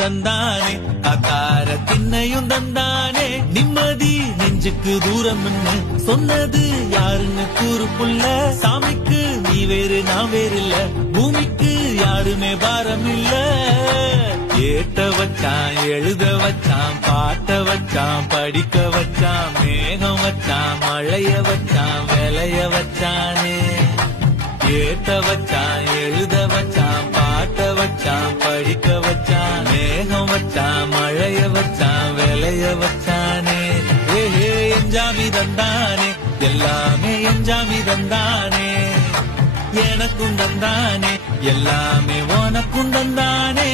தந்தானே. அத்தார திண்ணையும் தந்தானே. நிம்மதி நெஞ்சுக்கு தூரம் சொன்னது யாருன்னு கூறு புள்ள சாமிக்கு நீ வேறு நான் வேறு இல்ல. பூமிக்கு யாருமே பாரம் இல்ல ஏட்ட வச்சான் எழுத வச்சான் பாட்ட வச்சான் படிக்க வச்சான் மேகம் வச்சான் மழைய வச்சான் விளைய வச்சானே. ஏட்ட வச்சான் எழுத வச்சான் பாட்ட வச்சான் படிக்க வச்சான். லாபம் வச்சான் மழைய வச்சான் விலைய வச்சானே. ஏஹே எஞ்சாமி தந்தானே எல்லாமே எஞ்சாமி தந்தானே எனக்கும் தந்தானே. எல்லாமே உனக்கும் தந்தானே.